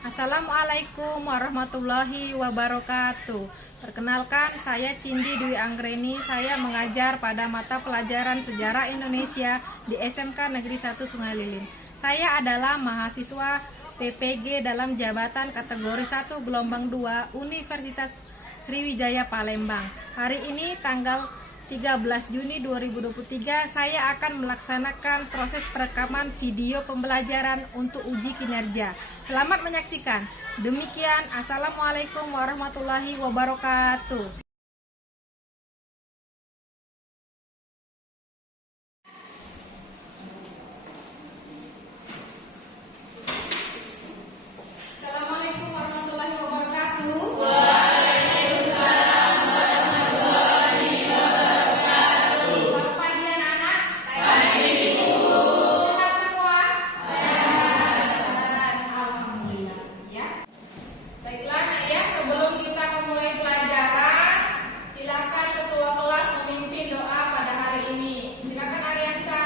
Assalamualaikum warahmatullahi wabarakatuh. Perkenalkan, saya Cindi Dwi Anggreni. Saya mengajar pada mata pelajaran Sejarah Indonesia di SMK Negeri 1 Sungai Lilin. Saya adalah mahasiswa PPG dalam jabatan kategori 1 gelombang 2 Universitas Sriwijaya Palembang. Hari ini tanggal 13 Juni 2023 saya akan melaksanakan proses perekaman video pembelajaran untuk uji kinerja. Selamat menyaksikan. Demikian, Assalamualaikum warahmatullahi wabarakatuh. Assalamualaikum warahmatullahi wabarakatuh. Selamat pagi anak-anak. Sehat semua? Alhamdulillah ya. Baiklah ya, sebelum kita memulai pelajaran, silakan ketua kelas memimpin doa pada hari ini. Silakan Ariansa.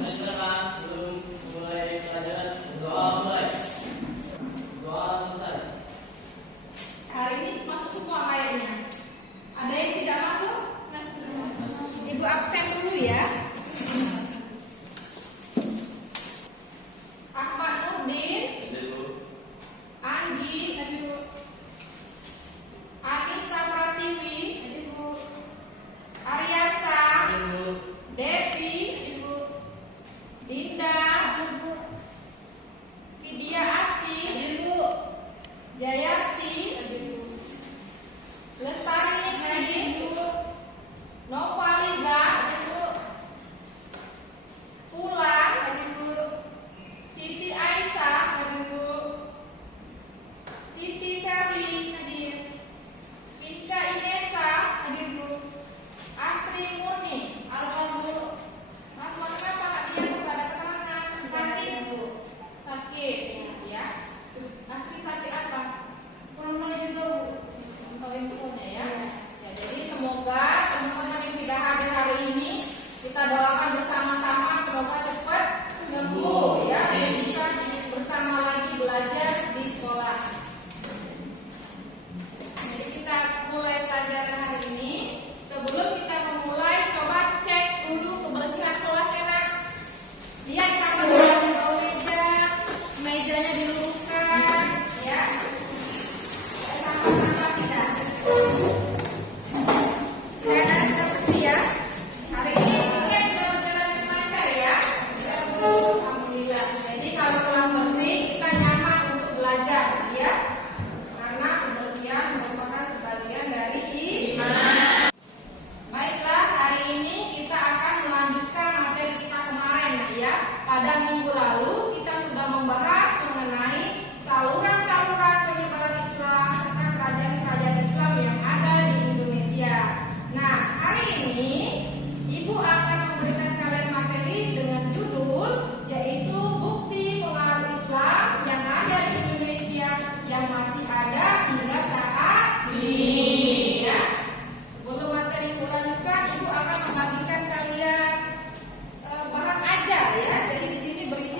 Baiklah, sebelum mulai pelajaran, doa mulai. Doa selesai. Hari ini masuk semua kayaknya. Ada yang tidak masuk? Ibu absen dulu ya. Ahmad Nurdin, Anggi, Anissa Pratiwi, Ariansa, Devi, Dinda, Vidya Asti, Jayati, Lestari Ningsih, Novaliza, Pulan, Siti Aisyah, Siti Serli, Pinca Inesa, Astri Murni, Alhamdulillah. Rahman apa dia kepada keterangan sakit sakit ya. Astri sakit apa? Kurang juga Bu. Infonya ya. Ya, jadi semoga teman-teman yang tidak hadir hari ini kita doakan bersama-sama semoga cepat sembuh ya, dan bisa bersama lagi belajar di sekolah. Jadi kita mulai pelajaran hari ini. Sebelum kita memulai, coba cek dulu kebersihan kelas ya nak. Lihat sama sudah membawa meja, mejanya diluruskan ya. Sama-sama tidak. Tidak ada bersih ya. Hari ini mungkin sudah berjalan dengan lancar ya. Alhamdulillah. Jadi kalau kelas bersih kita nyaman untuk belajar ya. Karena kebersihan merupakan sebagian dari iman. Baiklah, hari ini kita akan melanjutkan materi kita kemarin ya. Pada minggu lalu kita sudah membahas mengenai saluran-saluran penyebaran Islam serta kerajaan-kerajaan Islam yang ada di Indonesia. Nah, hari ini Ibu akan memberikan kalian materi dengan judul yaitu bukti pengaruh Islam yang ada di Indonesia yang masih ada hingga saat ini ya. Sebelum materi Ibu lanjutkan, Ibu akan membagikan kalian bahan ajar ya. Jadi di sini berisi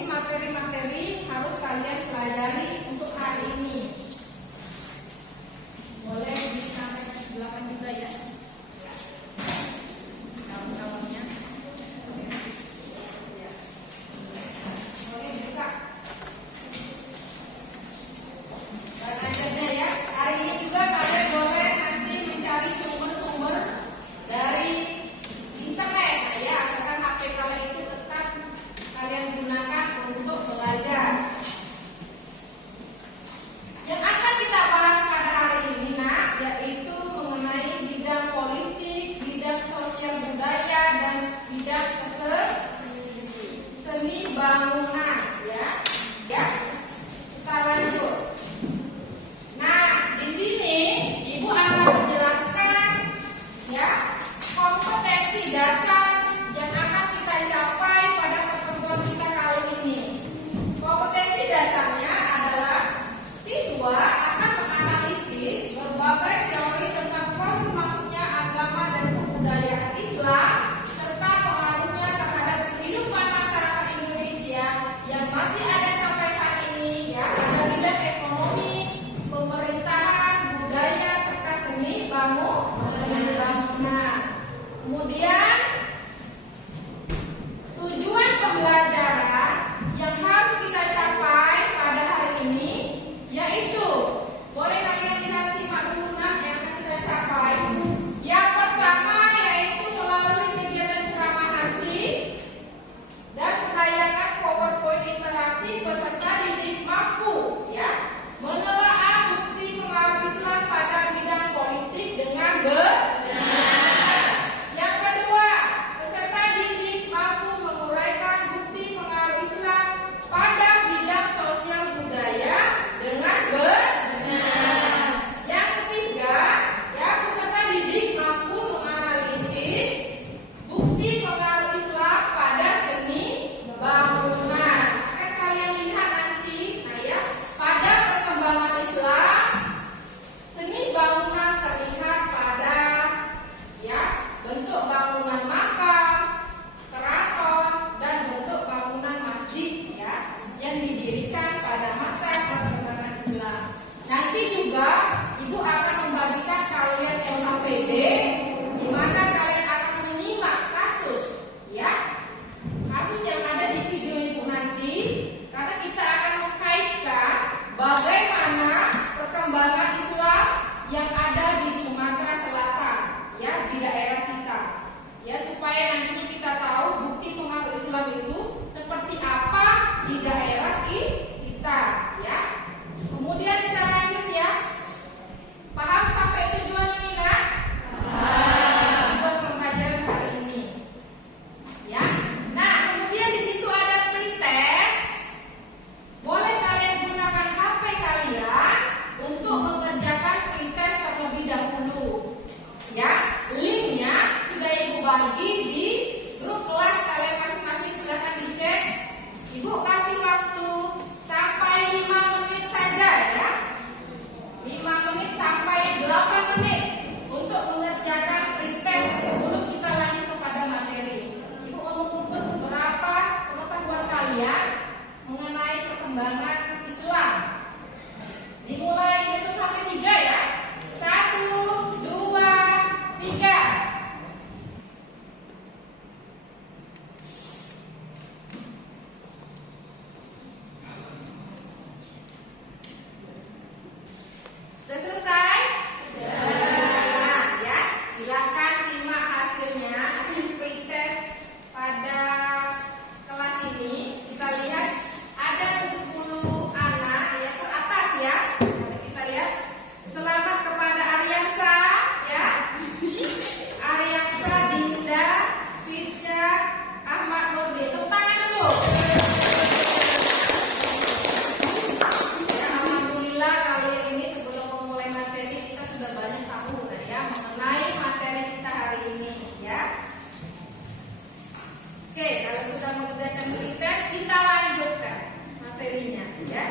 Oke, kalau sudah mengerjakan mini test, kita lanjutkan materinya, ya.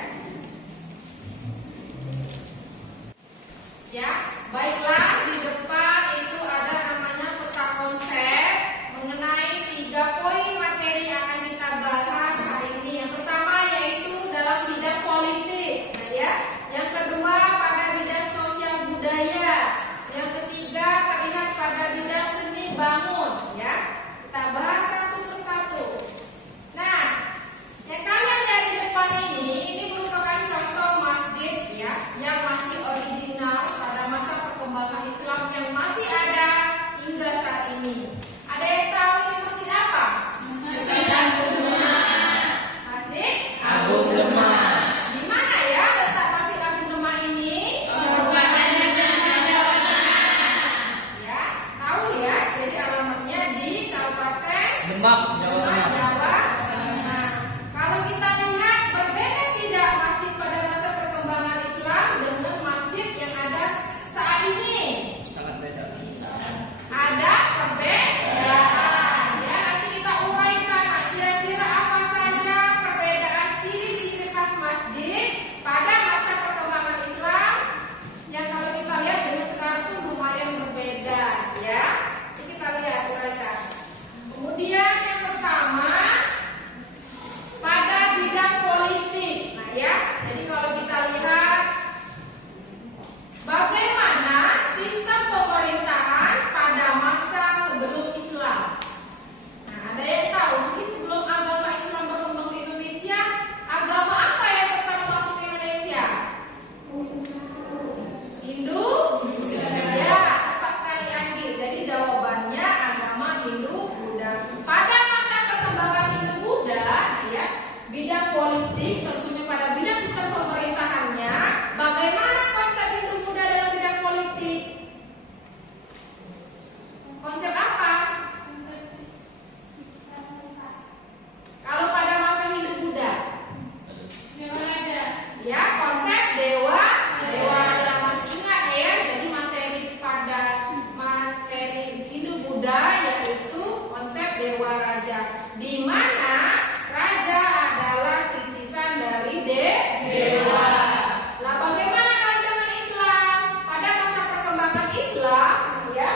Ya, baiklah, di depan itu ada namanya peta konsep mengenai 3 poin materi yang akan kita bahas hari ini. Yang pertama yaitu dalam bidang politik, nah ya. Yang kedua pada bidang sosial budaya. Yang ketiga terlihat pada bidang seni bangun, ya. Kita bahas satu persatu. Nah, yang kalian lihat di depan ini merupakan contoh masjid, ya, yang masih original pada masa perkembangan Islam yang masih ada hingga saat ini. Ada yang tahu ini masjid apa? Masjid Agung Demak. Masjid Agung Demak. Di mana ya letak Masjid Agung Demak ini? Kabupaten Demak, Jawa Tengah. Ya, tahu ya. Jadi alamatnya di Kabupaten Demak, Jawa Demak, Tengah. Jawa. Nah, kalau kita lihat berbeda tidak masjid pada masa perkembangan Islam dengan masjid yang ada saat ini? Sangat beda. Ada perbedaan, ya. Nanti kita uraikan kira-kira apa saja perbedaan ciri-ciri khas masjid pada masa perkembangan Islam yang kalau kita lihat dengan sekarang itu lumayan berbeda, ya. Jadi kita lihat uraikan. Kemudian yang pertama pada bidang politik, nah ya. Jadi kalau kita lihat bagaimana sistem pemerintahan pada masa sebelum Islam. Nah, ada yang tahu mungkin sebelum agama Islam berkembang di Indonesia, agama apa yang pertama masuk ke Indonesia? Hindu? Ya, tepat sekali Anggi. Jadi jawabannya agama Hindu Buddha. Pada masa perkembangan Hindu Buddha, ya, bidang politik tentunya pada bidang sistem pemerintahannya, bagaimana konsep Hindu Buddha dalam bidang politik? Konsep apa? Kalau pada masa Hindu Buddha, ya, konsep dewa raja. Masih ingat ya? Jadi materi pada materi Hindu Buddha yaitu konsep dewa raja, di mana raja adalah titisan dari dewa. Lah bagaimana kalau dengan Islam? Pada masa perkembangan Islam, ya,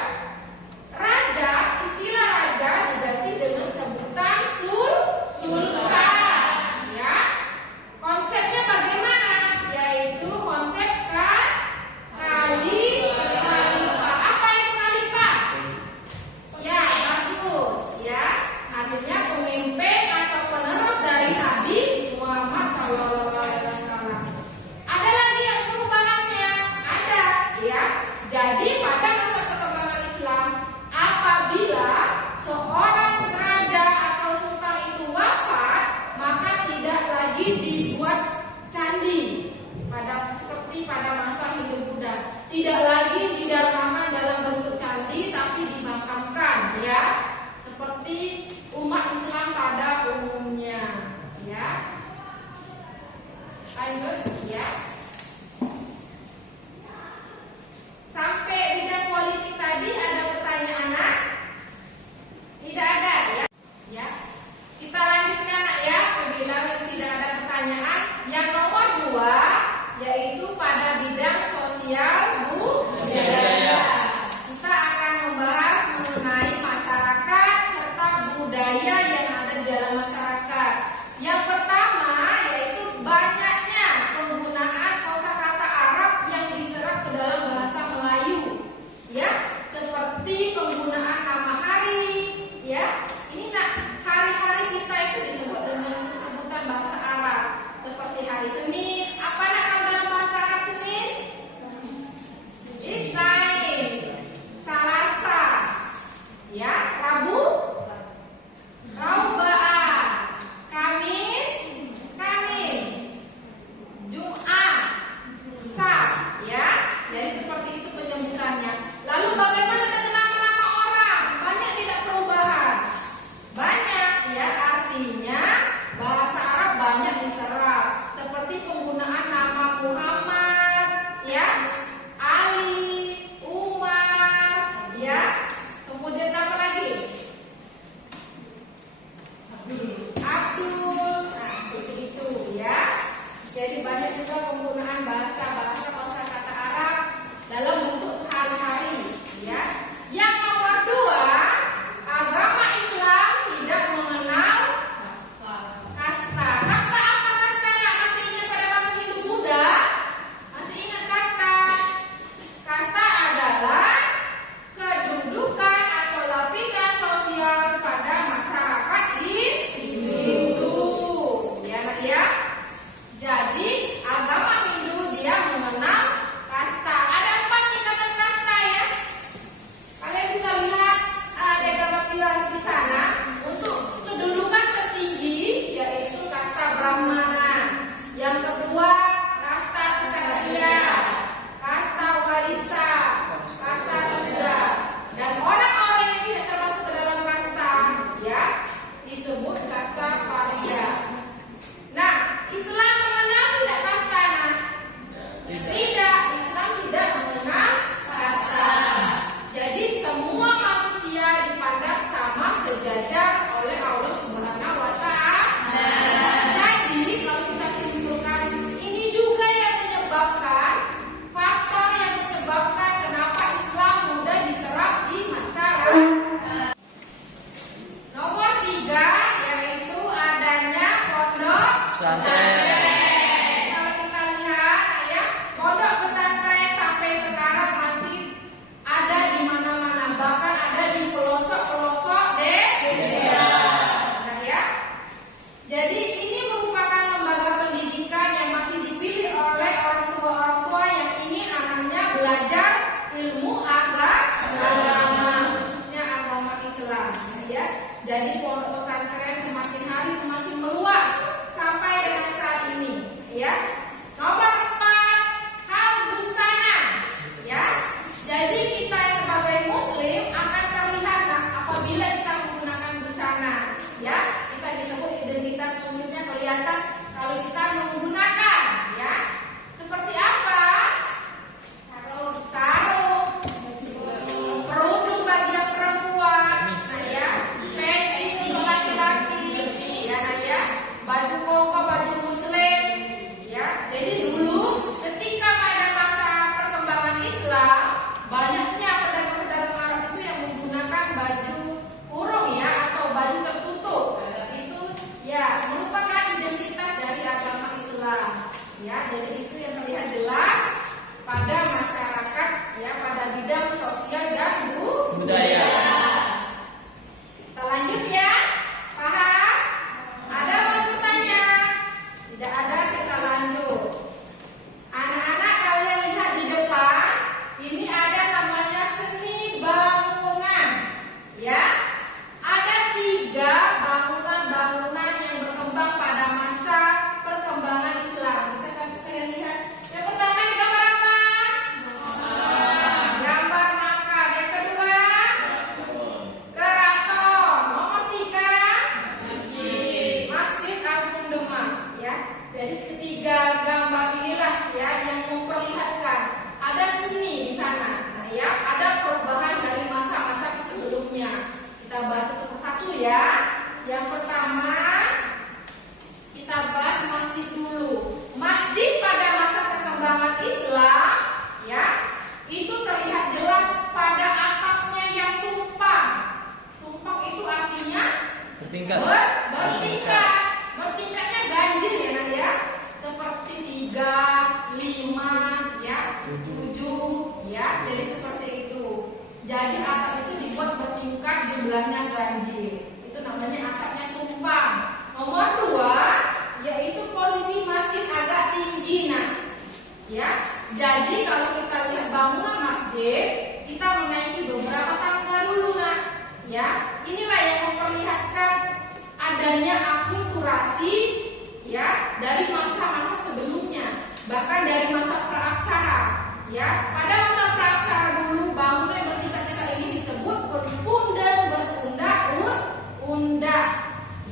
raja, istilah raja diganti dengan sebutan sultan, ya. Konsepnya bagaimana? Yaitu konsep khalifah. Apa itu khalifah? Ya, bagus, ya. Artinya pemimpin Pesantren. Kalau kita lihat ya, pondok pesantren sampai sekarang masih ada di mana-mana, bahkan ada di pelosok-pelosok Indonesia. Nah ya, jadi ini merupakan lembaga pendidikan yang masih dipilih oleh orang tua yang ingin anaknya belajar ilmu agama, khususnya agama Islam. Nah ya, jadi pondok pesantren semakin hari semakin meluas sampai dengan saat ini. Ya, nomor 4, hal busana. Ya, jadi kita sebagai Muslim akan terlihat apabila kita menggunakan busana. Ya, kita disebut identitas Muslimnya kelihatan kalau kita menggunakan. Ya, seperti apa? Sarung, kerudung bagi yang perempuan, nah ya, peci untuk laki-laki, ya, nah ya, baju koko, baju Muslim, ya. Jadi dulu ketika pada masa perkembangan Islam, banyaknya pedagang-pedagang Arab itu yang menggunakan baju kurung ya atau baju tertutup. Itu ya merupakan identitas dari agama Islam. Ya, jadi itu yang terlihat jelas pada masyarakat ya, pada bidang sosial dan budaya. Kita lanjut ya. Paham? Ada mau bertanya? Tidak ada, kita lanjut. Anak-anak kalian lihat di depan, ini ada namanya seni bangunan. Ya. Ada 3 bangunan-bangunan yang berkembang pada masa perkembangan Islam. Bisa kalian lihat? Yang pertama ini gambar apa? Gambar makam. Yang kedua, keraton. Nomor 3, Masjid Agung Demak. Ya, jadi ketiga gambar inilah ya yang memperlihatkan ada seni di sana. Nah ya, ada perubahan dari masa-masa sebelumnya. Kita bahas satu persatu ya. Yang pertama kita bahas masjid dulu. Masjid pada masa perkembangan Islam ya, itu terlihat jelas pada atapnya yang tumpang. Tumpang itu artinya Bertingkat. bertingkat. Bertingkatnya ganjil ya Nak ya. Seperti 3, 5 ya, 7 ya. Jadi seperti itu. Jadi atap itu dibuat bertingkat, jumlahnya ganjil. Itu namanya atapnya tumpang. Nomor 2 yaitu posisi masjid agak tinggi Nak. Ya. Jadi kalau kita lihat bangunan masjid, kita menaiki beberapa tangga dulu Nak. Ya. Inilah yang memperlihatkan adanya akulturasi ya dari masa-masa sebelumnya, bahkan dari masa praaksara. Ya, pada masa praaksara dulu bangunan yang bertingkat-tingkat ini disebut berundak.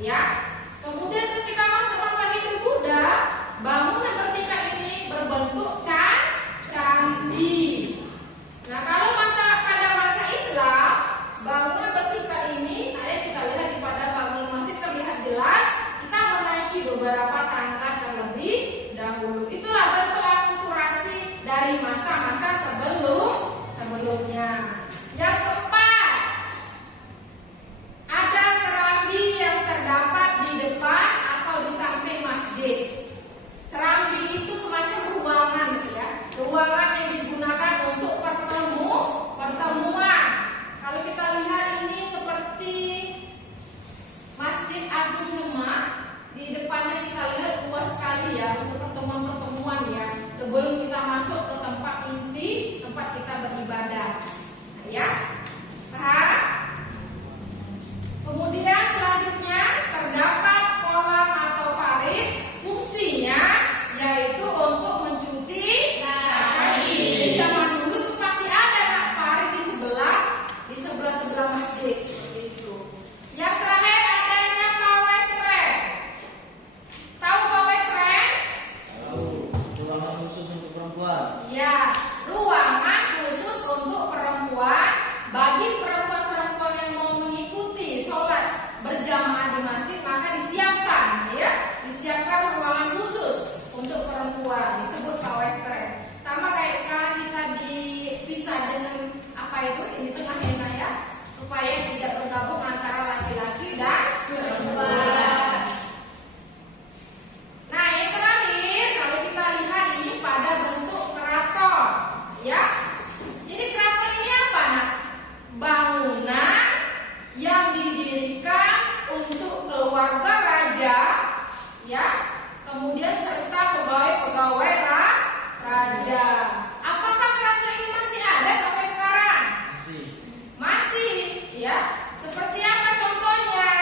Ya. Kemudian ketika masa-masa Hindu Buddha, bangunan bertingkat ini berbentuk candi. Nah, kalau pada masa Islam, bangunan bertingkat ini, kita lihat di pada bangunan masjid terlihat jelas. Kita menaiki beberapa tangga terlebih dahulu. Itulah bentuk akulturasi dari masa-masa sebelumnya. Yang keempat, ada serambi yang terdapat di depan atau di samping masjid. Serambi itu semacam ruangan ya, ruangan yang digunakan untuk pertemuan. Kalau kita lihat ini seperti Masjid Agung Demak, di depannya kita lihat luas sekali ya untuk pertemuan ya. Sebelum kita masuk ke tempat inti, tempat kita beribadah. Nah, ya, paham? Kemudian selanjutnya terdapat kolam atau parit, fungsinya yaitu untuk mencuci kaki. Di zaman dulu itu pasti ada parit di sebelah masjid seperti itu. raja, ya. Kemudian serta pegawai-pegawai raja. Apakah kerajaan ini masih ada sampai sekarang? Masih, ya. Seperti apa contohnya?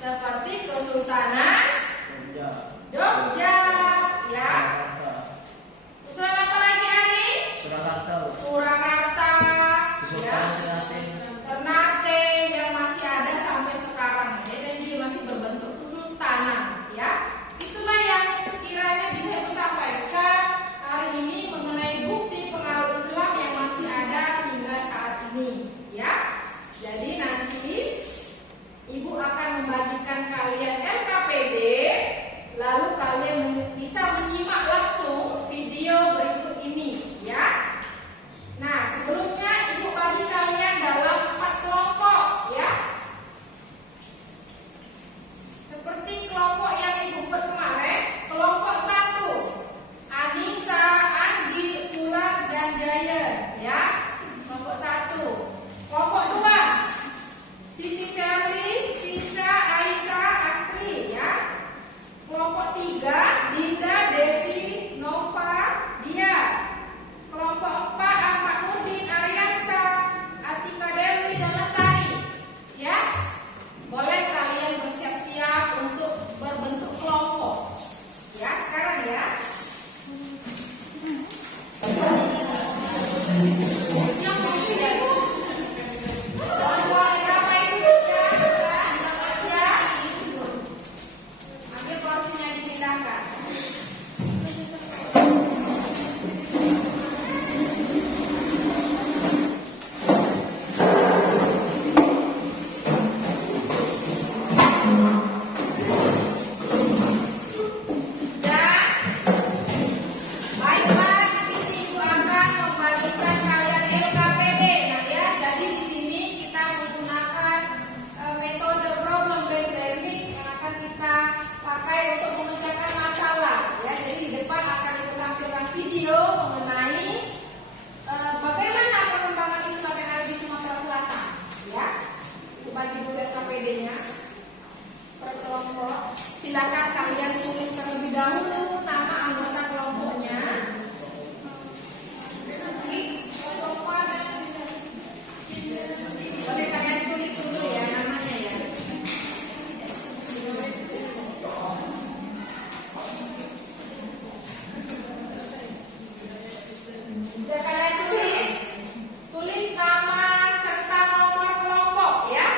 Seperti Kesultanan Jogja, ya. Usulan apa lagi, Adik? Surakarta, ya. Ternate yang masih ada sampai sekarang, ya. Dan dia masih berbentuk kesultanan, ya. Itulah yang sekiranya bisa Ibu sampaikan hari ini mengenai bukti pengaruh Islam yang masih ada hingga saat ini, ya. Jadi nanti Ibu akan membagikan kalian LKPD, lalu kalian bisa menyimak langsung video berikut ini, ya. Nah, sebelumnya Ibu bagi kalian dalam 4 kelompok, ya. Seperti kelompok yang Ibu buat kemarin, kelompok 1, Anissa, Andi, Ular, dan Jayan, ya. Kelompok 1. Kelompok 2, Siti Sherly, Tica, Aisyah, Astri, ya. Kelompok 3, Dinda, Devi, Nova, Dia. Kelompok 4, Ahmad Nurdin, Aryansa, Atika Dewi, dan Lestari, ya. Boleh kalian bersiap-siap untuk berbentuk kelompok, ya. Sekarang, ya. Yang mungkin ya, Bu. Jangan buang berapa itu ya. Ya. Ambil kursinya dipindahkan. Baiklah, di sini Ibu akan membagikan kalian LKPD. Nah, ya, jadi di sini kita menggunakan metode problem based learning yang akan kita pakai untuk mengerjakan masalah. Ya, jadi di depan akan Ibu tampilkan video mengenai bagaimana pengembangan Islam yang ada di Sumatera Selatan. Ya, Ibu bagi dulu LKPD-nya per kelompok. Silakan kalian tulis terlebih dahulu nama anggota kelompoknya. Boleh kalian tulis dulu ya namanya, ya. Bisa kalian tulis nama serta nomor kelompok, ya.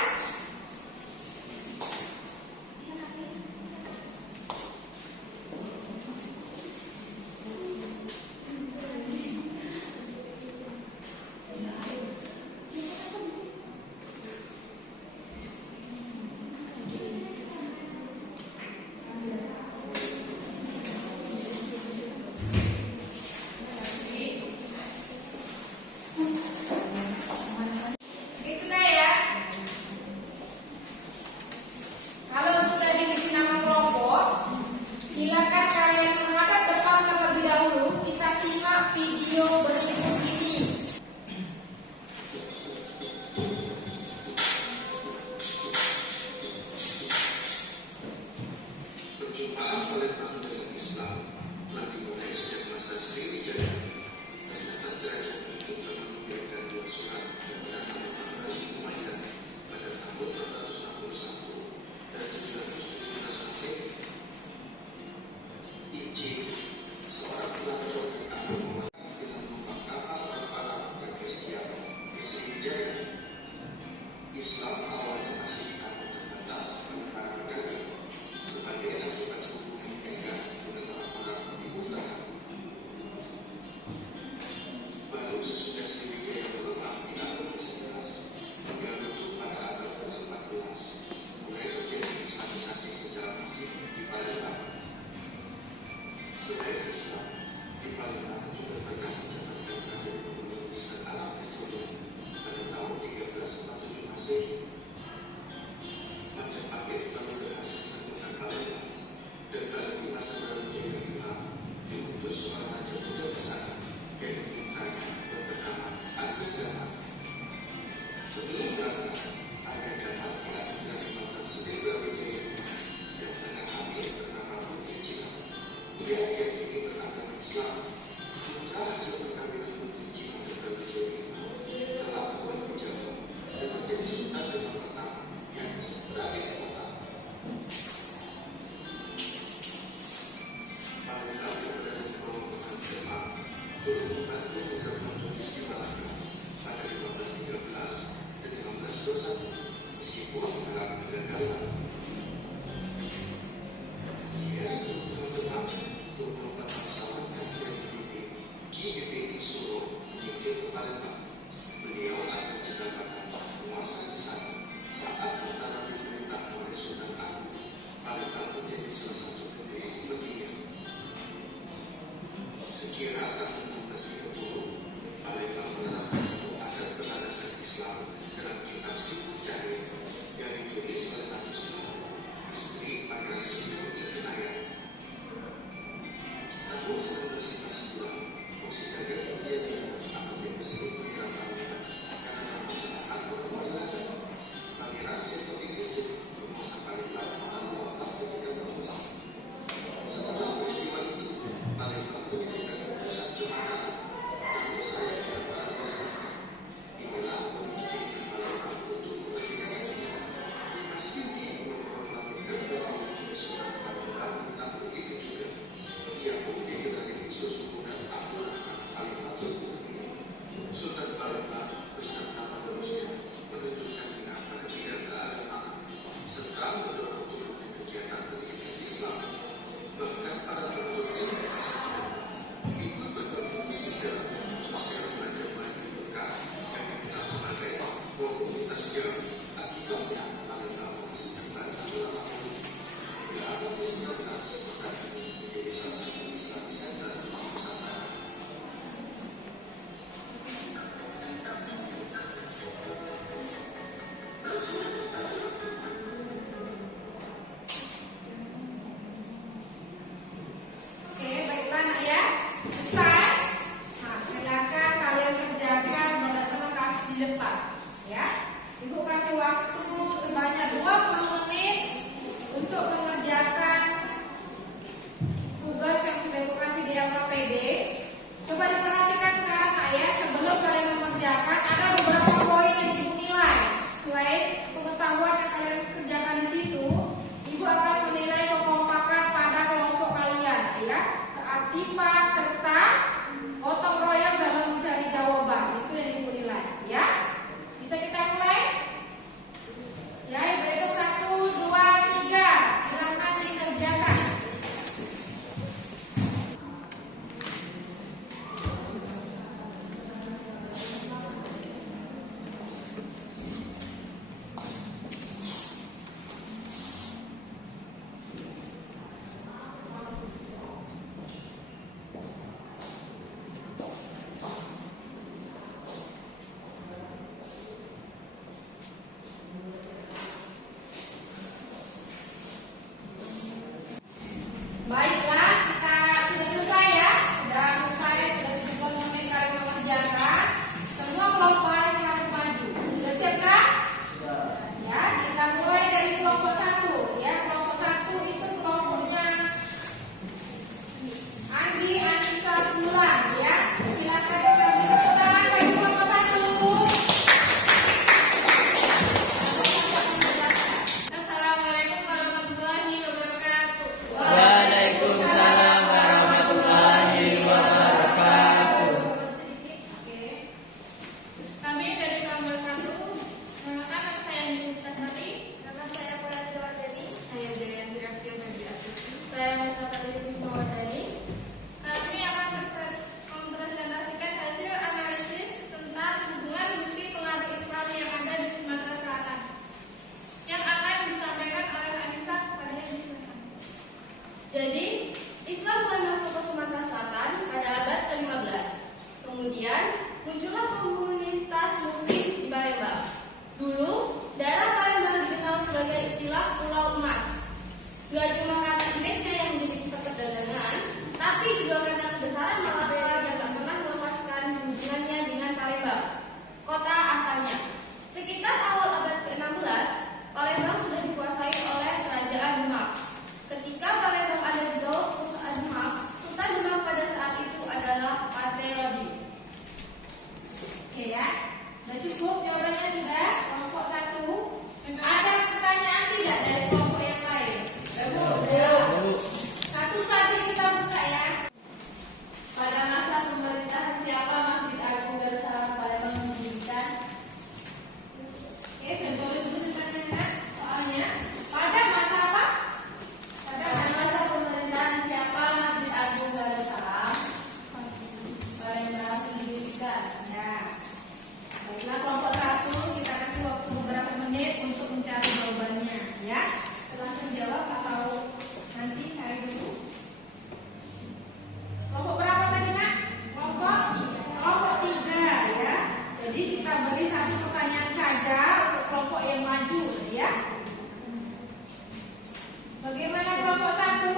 Bagaimana kelompok 1?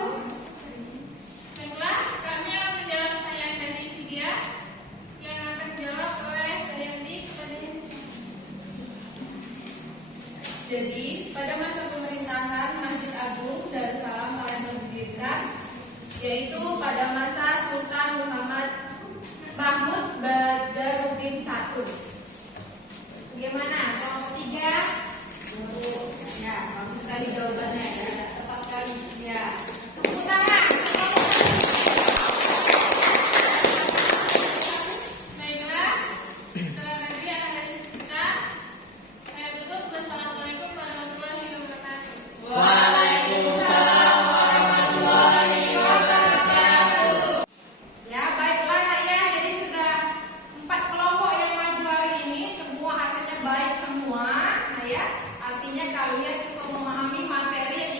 Baiklah, kami akan menjawab pertanyaan dari Vidya yang akan dijawab oleh Dayanti kepada Hinsa. Jadi, pada masa pemerintahan Masjid Agung Darussalam Palembang didirikan, yaitu pada masa Sultan Muhammad Mahmud Badaruddin I. Bagaimana kelompok 3? Ya, bagus sekali jawabannya ya. Tepat sekali. Ya. Tepuk tangan. Baiklah, setelah nanti akan dari kita. Saya tutup. Wassalamualaikum warahmatullahi wabarakatuh. Waalaikumsalam warahmatullahi wabarakatuh. Ya, baiklah Nak ya. Jadi sudah 4 kelompok yang maju hari ini, semua hasilnya baik semua. Nah ya, artinya kalian cukup memahami materi yang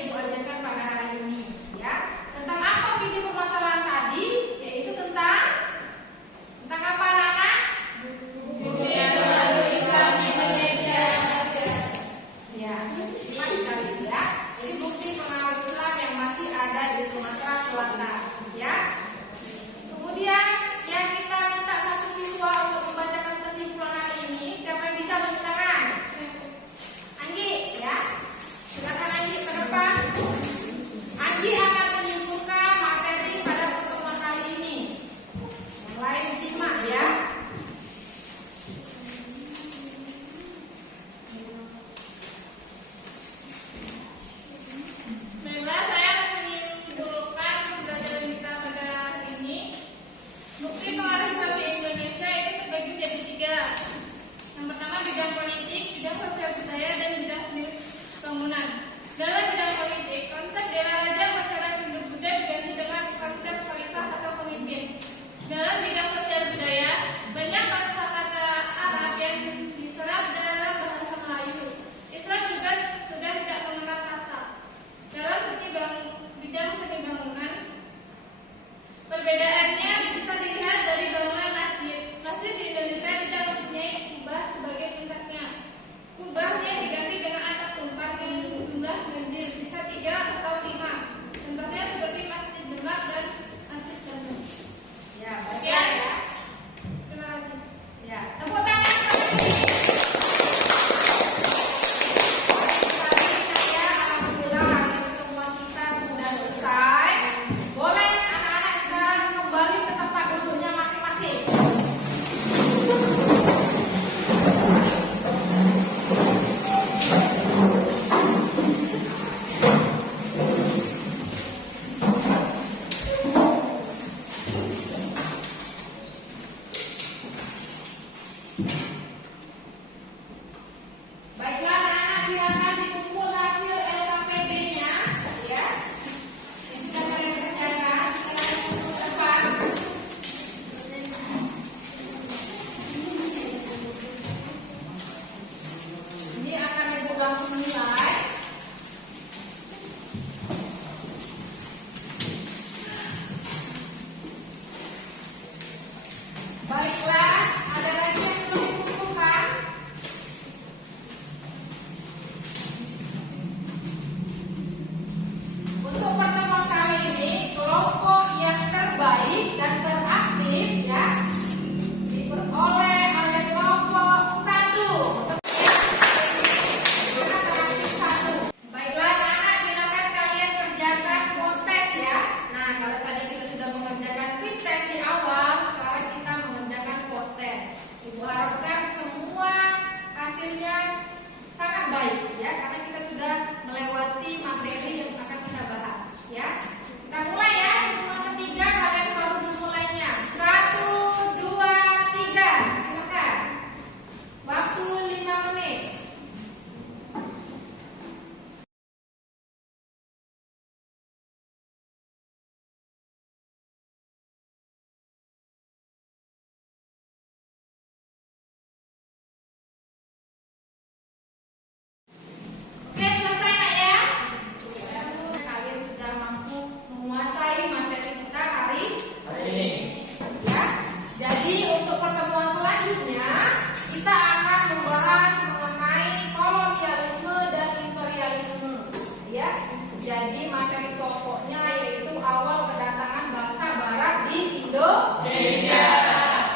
Jadi materi pokoknya yaitu awal kedatangan bangsa Barat di Indonesia.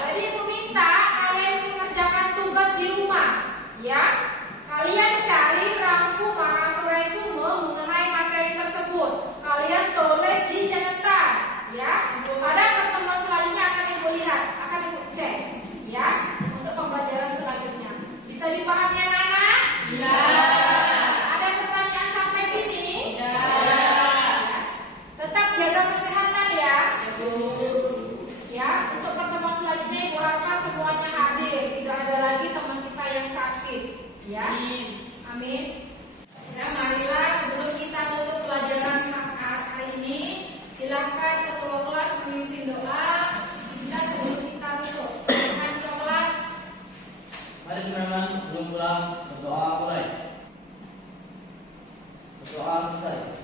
Jadi Ibu minta kalian mengerjakan tugas di rumah, ya. Kalian cari rangkuman atau resume mengenai materi tersebut. Kalian tulis di catatan, ya. Pada pertemuan selanjutnya akan Ibu lihat, akan Ibu cek, ya, untuk pembelajaran selanjutnya. Bisa dipahami anak-anak? Bisa. Ada pertanyaan sampai sini? Ya. Tetap jaga kesehatan ya. Bu. Ya, untuk pertemuan selanjutnya Ibu harapkan semuanya hadir, tidak ada lagi teman kita yang sakit. Ya, amin. Ya, marilah sebelum kita tutup pelajaran hari ini, silakan ketua kelas memimpin doa. Kita sebelum kita tutup. Silakan ketua kelas. Mari teman-teman sebelum pulang berdoa mulai. Berdoa selesai.